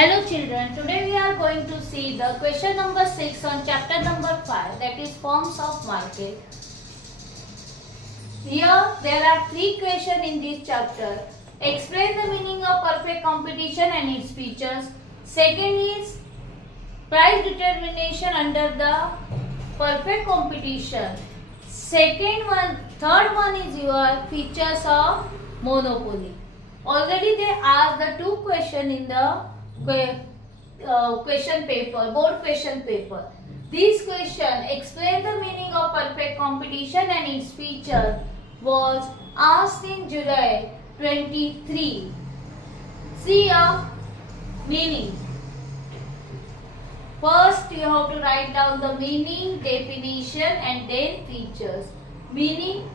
Hello children, today we are going to see the question number 6 on chapter number 5, that is forms of market. Here there are 3 questions in this chapter. Explain the meaning of perfect competition and its features. Second is price determination under the perfect competition. Third one is your features of monopoly. Already they asked the 2 questions in the question paper, board question paper. This question, explain the meaning of perfect competition and its features, was asked in July 23. See your meaning. First you have to write down the meaning, definition and then features. Meaning,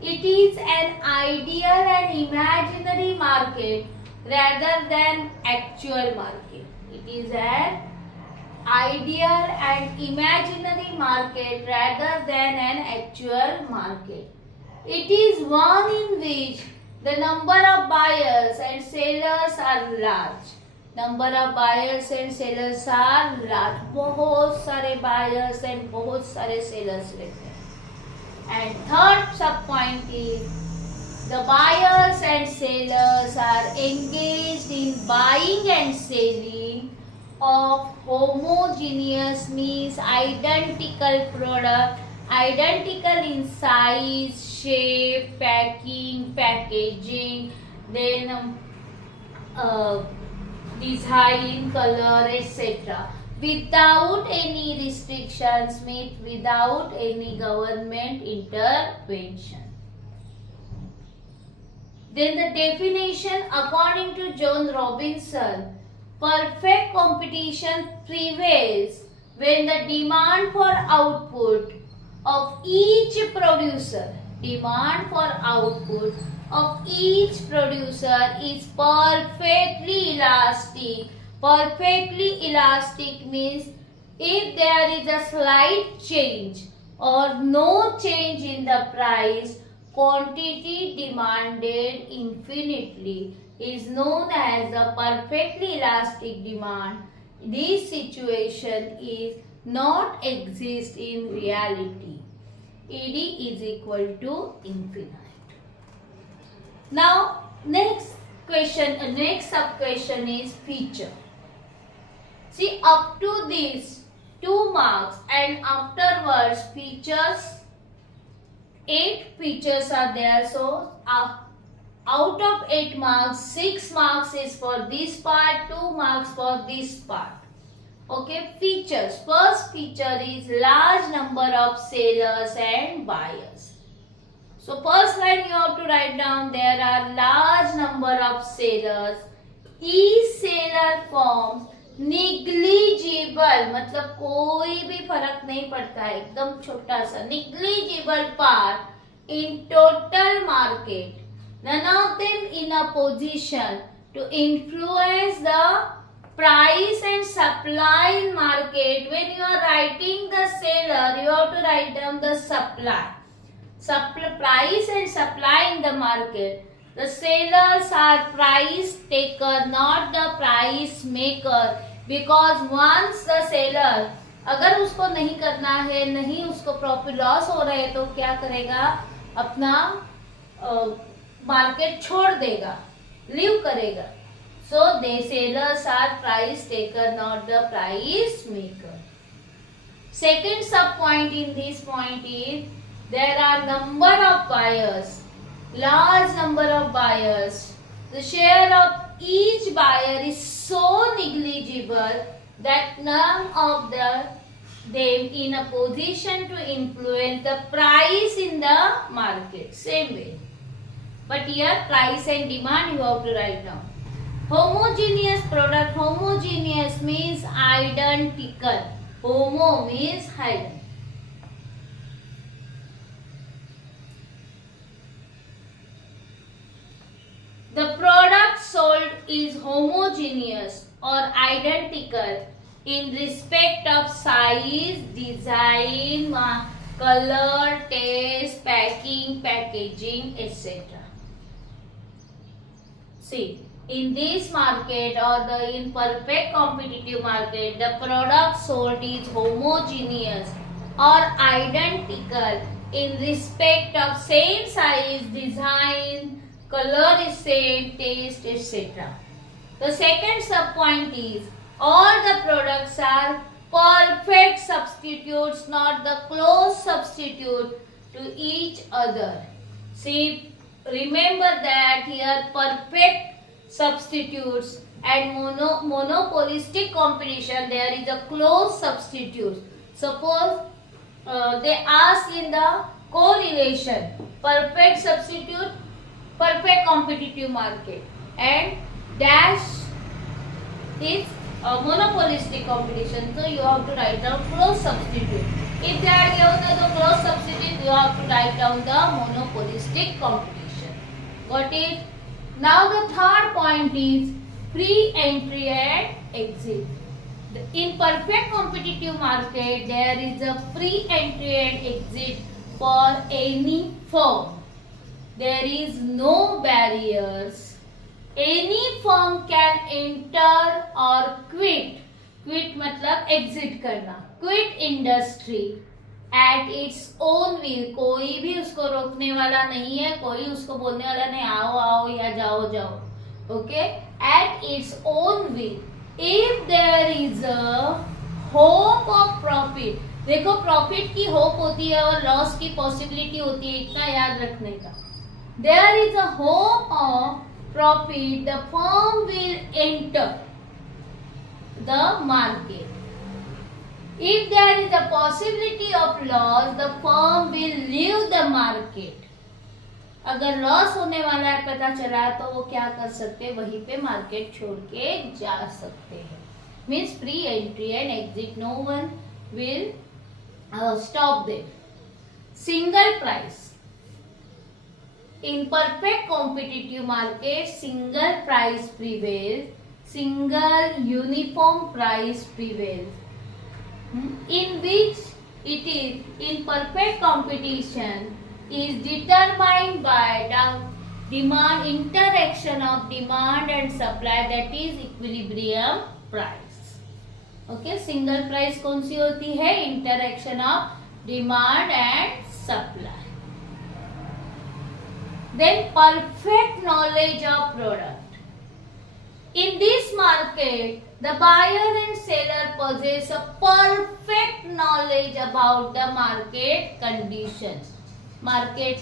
it is an ideal and imaginary market rather than actual market. It is an ideal and imaginary market rather than an actual market. It is one in which the number of buyers and sellers are large. Number of buyers and sellers are large. बहुत सारे buyers and बहुत सारे sellers रहते हैं. And third sub point is the buyers and sellers are engaged in buying and selling of homogeneous means identical product, identical in size, shape, packing, packaging, then design, color, etc. without any restrictions, means without any government intervention. Then the definition according to John Robinson, perfect competition prevails when the demand for output of each producer, is perfectly elastic. Perfectly elastic means if there is a slight change or no change in the price, quantity demanded infinitely is known as the perfectly elastic demand. This situation is not exist in reality. ED is equal to infinite. Now next sub question is feature. See, up to this 2 marks and afterwards features, 8 features are there. So out of 8 marks, 6 marks is for this part, 2 marks for this part. Okay, features. First feature is large number of sellers and buyers. So first line you have to write down, there are large number of sellers. Each seller forms negligible, मतलब कोई भी फर्क नहीं पड़ता है, एकदम छोटा सा, negligible part in total market. None of them in a position to influence the price and supply in market. When you are writing the seller, you have to write down the supply. Price and supply in the market. The sellers are price taker, not the price maker. Because once the seller, अगर उसको नहीं करना है, नहीं उसको profit loss हो रहा है, तो क्या करेगा, अपना मार्केट छोड़ देगा, लीव करेगा. So the sellers are price taker, not the price maker. Second sub point in this point is there are number of buyers, large number of buyers. The share of each buyer is so negligible that none of them in a position to influence the price in the market. Same way. But here price and demand you have to write down. Homogeneous product. Homogeneous means identical. Homo means identical. The product sold is homogeneous or identical in respect of size, design, color, taste, packing, packaging, etc. See, In this market or the in perfect competitive market, the product sold is homogeneous or identical in respect of same size, design, color is same, taste, etc. The second sub point is all the products are perfect substitutes, not the close substitute to each other. See, remember that here perfect substitutes and monopolistic competition there is a close substitute. Suppose they ask in the correlation perfect substitute, perfect competitive market, and dash is monopolistic competition, so you have to write down close substitute. If they are given the close substitute, you have to write down the monopolistic competition. Got it? Now the third point is free entry and exit. In perfect competitive market, there is a free entry and exit for any firm. There is no barriers. Any firm can enter or quit. Quit मतलब exit करना. Quit industry at its own will. कोई भी उसको रोकने वाला नहीं है, कोई उसको बोलने वाला नहीं आओ आओ या जाओ जाओ. Okay? At its own will. If there is a hope of profit, देखो प्रॉफिट की होप होती है और लॉस की पॉसिबिलिटी होती है, इतना याद रखने का. There is a hope of profit, the firm will enter the market. If there is a possibility of loss, the firm will leave the market. अगर लॉस होने वाला है पता चला है तो वो क्या कर सकते हैं, वहीं पे मार्केट छोड़ के जा सकते हैं. Means free entry and exit, no one will stop them. Single price. In perfect competitive market, single price prevails, single uniform price prevails. In which it is in perfect competition is determined by the demand interaction of demand and supply, that is equilibrium price. Okay, single price कौन सी होती है? Interaction of demand and supply. Then perfect knowledge of product. In this market, the buyer and seller possess a perfect knowledge about the market conditions. Market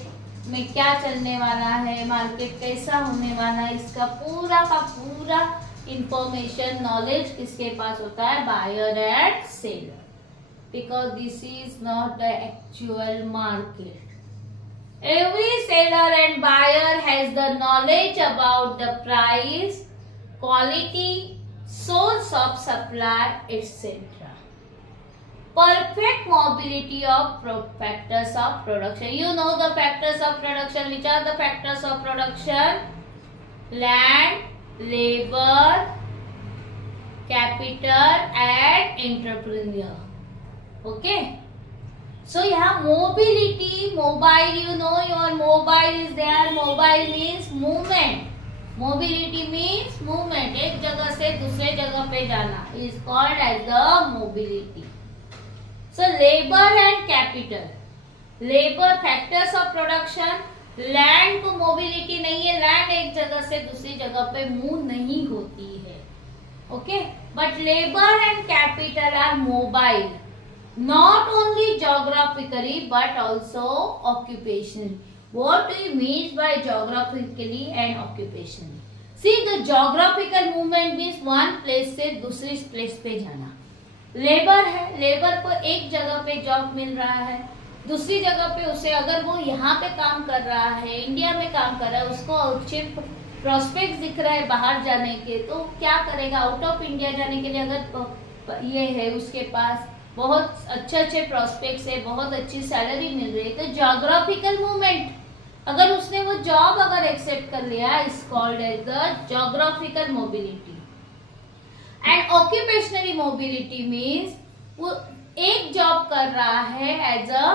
में क्या चलने वाला है, market कैसा होने वाला है, इसका पूरा का पूरा इंफॉर्मेशन नॉलेज किसके पास होता है? Buyer and seller. Because this is not the actual market. Every seller and buyer has the knowledge about the price, quality, source of supply, etc. Perfect mobility of factors of production. You know the factors of production. Which are the factors of production? Land, labor, capital and entrepreneur. Okay. So यहाँ mobility, mobile, you know your mobile is there. Mobile means movement. Mobility means movement. एक जगह से दूसरे जगह पे जाना is called as the mobility. So labor and capital. Labor factors of production. Land को mobility नहीं है. Land एक जगह से दूसरी जगह पे move नहीं होती है. Okay. But labor and capital are mobile. Not only geographically but also occupationally. What do you mean by geographically and occupationally? See, the geographical movement means one place से दूसरी place पे जाना. लेबर है, labour को एक जगह पे job मिल रहा है, दूसरी जगह पे उसे अगर वो यहाँ पे काम कर रहा है, इंडिया में काम कर रहा है, उसको अच्छे प्रोस्पेक्ट दिख रहा है बाहर जाने के, तो क्या करेगा? आउट ऑफ इंडिया जाने के लिए अगर ये है उसके पास बहुत अच्छे प्रोस्पेक्ट्स है, बहुत अच्छी सैलरी मिल रही है, तो ज्योग्राफिकल मूवमेंट, अगर उसने वो जॉब अगर एक्सेप्ट कर लिया, is called as the geographical mobility. And occupationally mobility means वो एक जॉब कर रहा है एज अ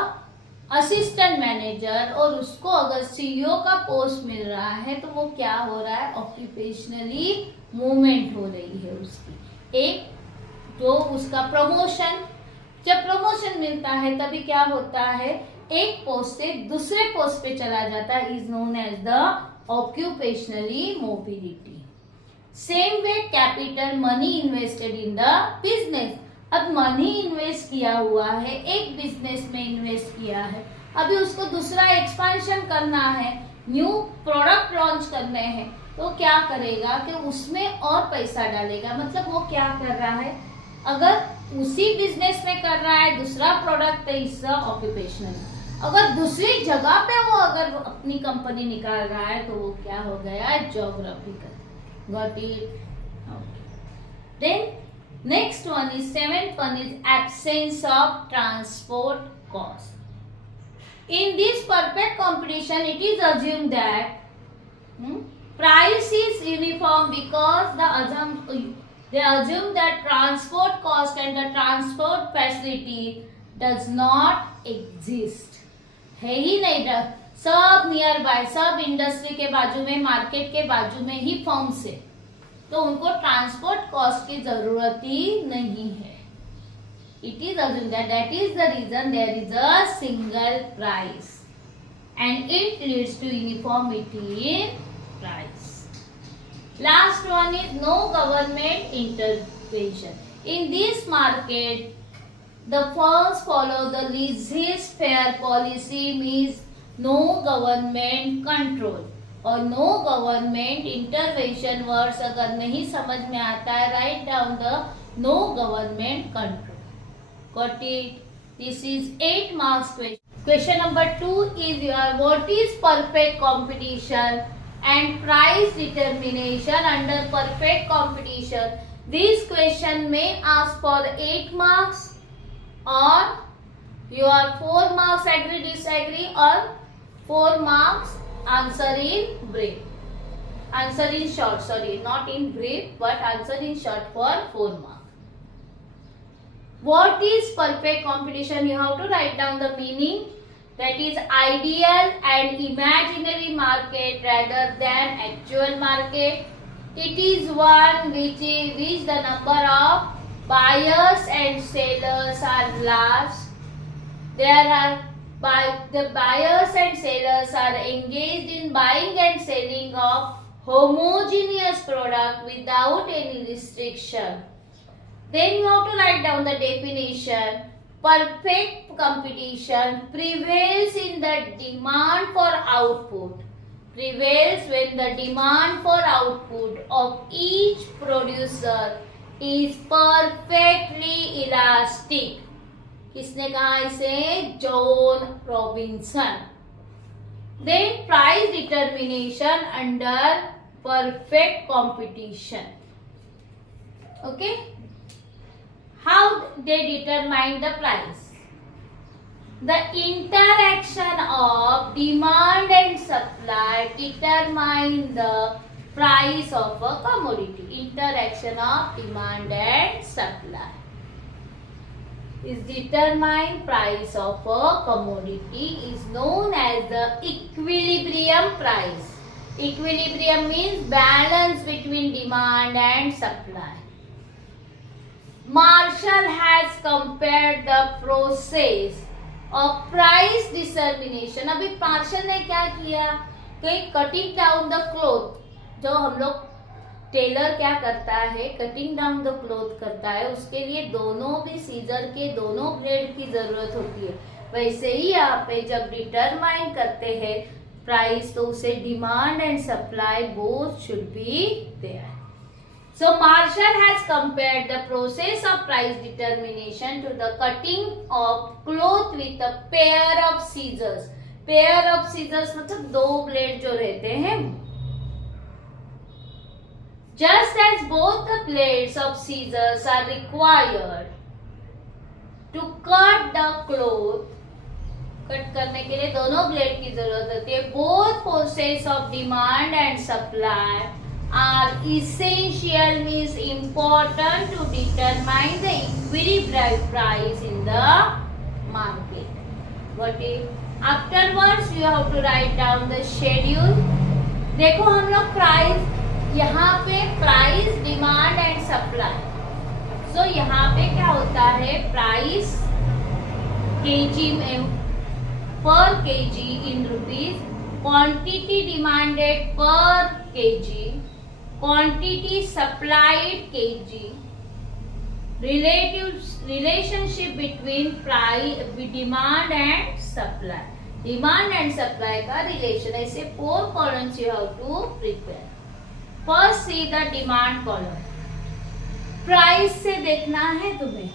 असिस्टेंट मैनेजर और उसको अगर सीईओ का पोस्ट मिल रहा है तो वो क्या हो रहा है, ऑक्यूपेशनली मूवमेंट हो रही है उसकी। एक तो उसका प्रमोशन, जब प्रमोशन मिलता है तभी क्या होता है, एक पोस्ट से दूसरे पोस्ट पे चला जाता है, is known as the occupationally mobility. Same way capital, money invested in the business. अब मनी इन्वेस्ट किया हुआ है, एक बिजनेस में इन्वेस्ट किया है, अभी उसको दूसरा एक्सपांशन करना है, न्यू प्रोडक्ट लॉन्च करने हैं, तो क्या करेगा कि उसमें और पैसा डालेगा। मतलब वो क्या कर रहा है, अगर उसी बिजनेस में कर रहा है दूसरा प्रोडक्ट तो इसका ऑक्यूपेशनल, अगर दूसरी जगह पे वो अगर अपनी कंपनी निकाल रहा है तो वो क्या हो गया, geographical. Got it? Then next one is, seventh one is absence of transport cost. In this perfect competition it is assumed that price is uniform because they assume that transport cost and the transport facility does not exist. है ही नहीं, सब near by, सब industry के बाजू में, market के बाजू में ही फर्म्स है, तो उनको ट्रांसपोर्ट कॉस्ट की जरूरत ही नहीं है। It is assumed that is the reason there is a single price and it leads to uniformity in price. Last one is no government intervention. In this market the firms follow the laissez faire policy, means no government control. और no government intervention words अगर नहीं समझ में आता है, right down the no government control. Got it? This is 8 marks question. Question number 2 is your, what is perfect competition and price determination under perfect competition? This question may ask for 8 marks or your 4 marks agree disagree or 4 marks answer in brief, answer in short, sorry, not in brief but answer in short for 4 marks. What is perfect competition? You have to write down the meaning. That is ideal and imaginary market rather than actual market. It is one which the number of buyers and sellers are large. There are the buyers and sellers are engaged in buying and selling of homogeneous product without any restriction. Then you have to write down the definition. Perfect competition prevails in the demand for output. Prevails when the demand for output of each producer is perfectly elastic. किसने कहा इसे? Joan Robinson. Then price determination under perfect competition. Okay, how they determine the price? The interaction of demand and supply determine the price of a commodity. Interaction of demand and supply is determine price of a commodity is known as the equilibrium price. Equilibrium means balance between demand and supply. Marshall has compared the process of price determination. अभी martial ने क्या किया कि cutting down the cloth, जो हम लोग Taylor क्या करता है, कटिंग डाउन द क्लॉथ करता है, उसके लिए दोनों भी सीजर के दोनों ब्लेड की जरूरत होती है। वैसे ही यहाँ पे जब डिटरमाइन करते हैं प्राइस, तो उसे demand and supply both should be there. So Marshall has compared the process of price determination to the cutting of cloth with a pair of scissors. Pair of scissors मतलब 2 blade जो रहते हैं। Just as both the blades of scissors are required to cut the cloth, cut करने के लिए दोनों blade की जरूरत होती है, both forces of demand and supply are essential, means important to determine the equilibrium price in the market. What is? Afterwards you have to write down the schedule. देखो हम लोग प्राइस, यहाँ पे price, demand and supply. So यहाँ पे क्या होता है, प्राइस केजी में per KG in rupees, quantity demanded per KG, quantity supplied KG, relationship between price, demand and supply. Demand and supply का रिलेशन, ऐसे 4 columns you have to prepare. First see the demand column. Price से देखना है तुम्हें.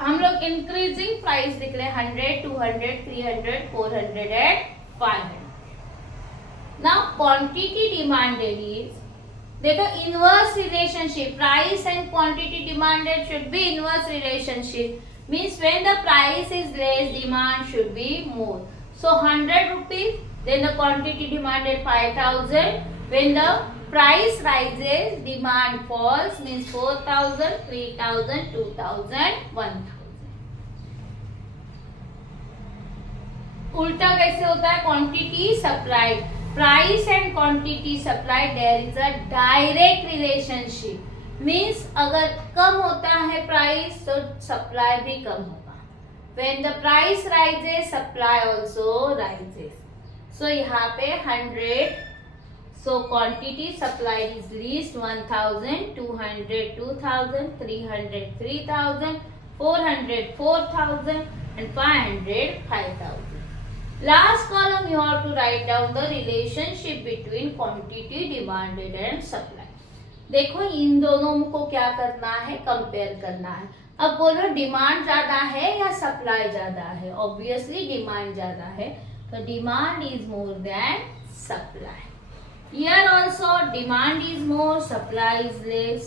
हम लोग increasing price लिख रहे हैं, 100, 200, 300, 400 and 500. Now quantity demanded is, देखो inverse relationship, price and quantity demanded should be inverse relationship. Means when the price is less, demand should be more. So 100 rupees, then the quantity demanded 5,000. When the price rises, demand falls, means 4,000, 3,000, 2,000, 1,000. उल्टा कैसे होता है, quantity supplied, price and quantity supplied, there is a direct relationship. Means अगर कम होता है price तो supply भी कम होगा. When the price rises, supply also rises. So यहाँ पे 100, so quantity supplied is least 1,000, 200, 2,000, 300, 3,000, 400, 4,000 and 500, 5,000. Last column you have to write down the relationship between quantity demanded and supply. देखो इन दोनों को क्या करना है, कंपेयर करना है. अब बोलो डिमांड ज्यादा है या सप्लाई ज्यादा है. ऑब्वियसली डिमांड ज्यादा है, तो demand is more than supply. Here also demand is more, supply is less.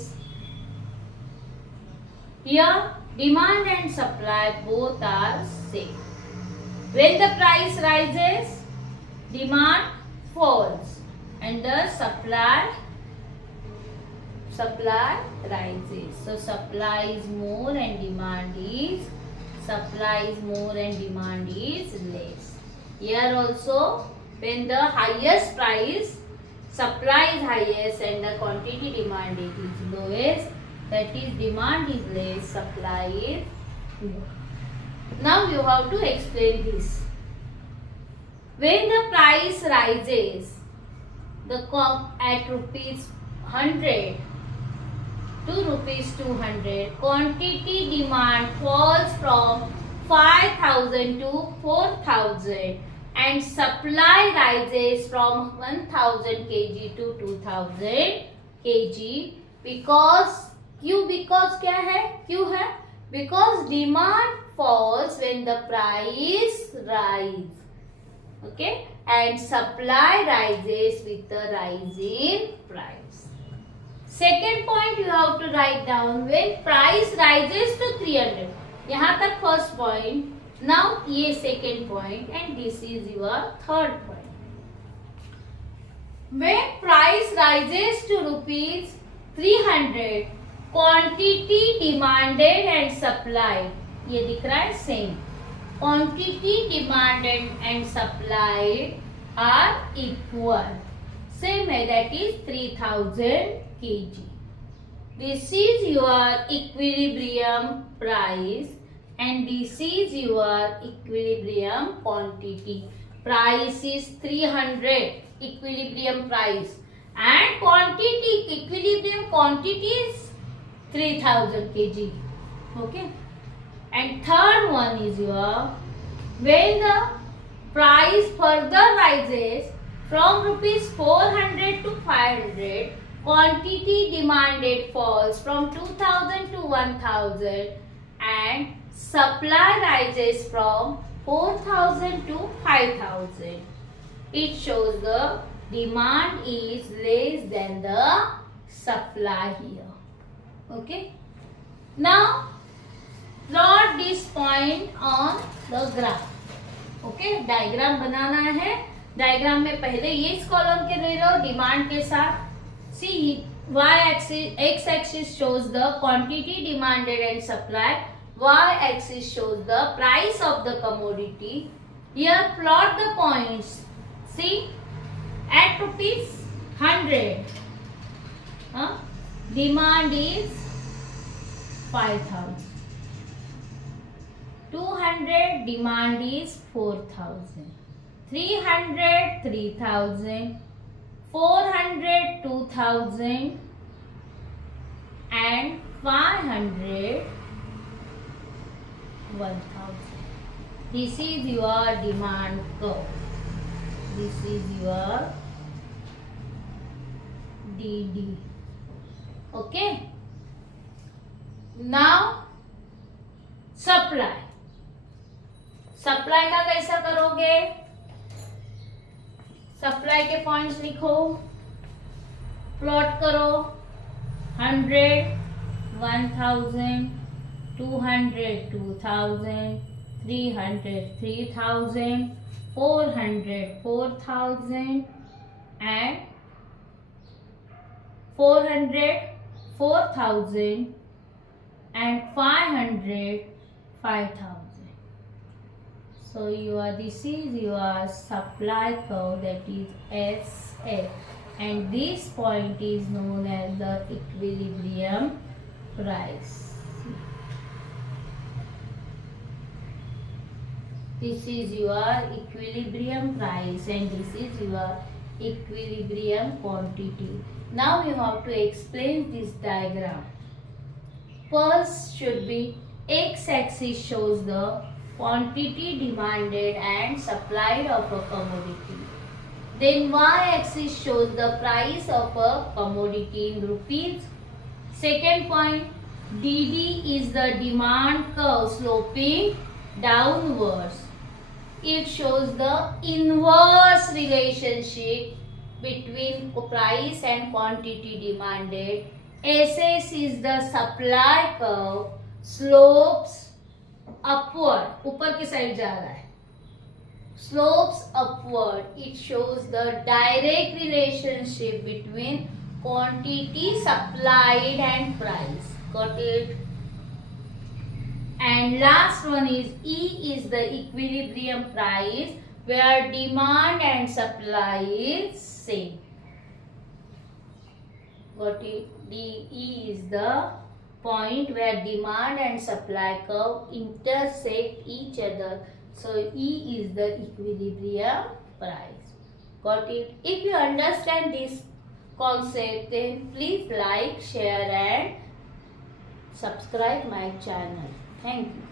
Here demand and supply both are same. When the price rises, demand falls and the supply rises. So supply is more and demand is less. Here also when the highest price, supply is highest and the quantity demanded is lowest, that is demand is less, supply is more. Now you have to explain this. When the price rises, at rupees 100 to rupees 200, quantity demand falls from 5,000 to 4,000 and supply rises from 1,000 kg to 2,000 kg. because क्या है, क्यों है, because demand falls when the price rise, okay, and supply rises with the rise in price. Second point you have to write down, when price rises to 300. यहाँ तक first point. Now ये second point and this is your third point. When price rises to rupees 300, quantity demanded and supplied, ये दिख रहा है same. Quantity demanded and supplied are equal. Same है, that is 3,000 kg. This is your equilibrium price and this is your equilibrium quantity. Price is 300, equilibrium price, and quantity, equilibrium quantity is 3,000 kg. Okay. And third one is your, when the price further rises from rupees 400 to 500, quantity demanded falls from 2,000 to 1,000 and supply rises from 4,000 to 5,000. It shows the demand is less than the supply here. Okay. Now plot this point on the graph. Okay, diagram बनाना है. Diagram में पहले ये इस column के ले लो demand के साथ. See, y axis, x axis shows the quantity demanded and supply, y-axis shows the price of the commodity. Here plot the points. See, at rupees 100, demand is 5,000. 200, demand is 4,000. 300, 3,000. 400, 2,000. And 500, 1,000. This is your demand curve. This is your DD. Okay. Now supply. Supply का कैसा करोगे? Supply के points लिखो, plot करो. 100, 1,000, 200, 2,000, 300, 3,000, 400, 4,000, and 400, 4,000, and 500, 5,000. So this is your supply curve, that is SA, and this point is known as the equilibrium price. This is your equilibrium price and this is your equilibrium quantity. Now you have to explain this diagram. First should be x-axis shows the quantity demanded and supplied of a commodity. Then y-axis shows the price of a commodity in rupees. Second point, DD is the demand curve sloping downwards. It shows the inverse relationship between price and quantity demanded. SS is the supply curve, slopes upward, ऊपर की side जा रहा है, slopes upward. It shows the direct relationship between quantity supplied and price. Got it? And last one is E is the equilibrium price, where demand and supply is same. Got it? E is the point where demand and supply curve intersect each other. So E is the equilibrium price. Got it? If you understand this concept, then please like, share and subscribe my channel. Thank you.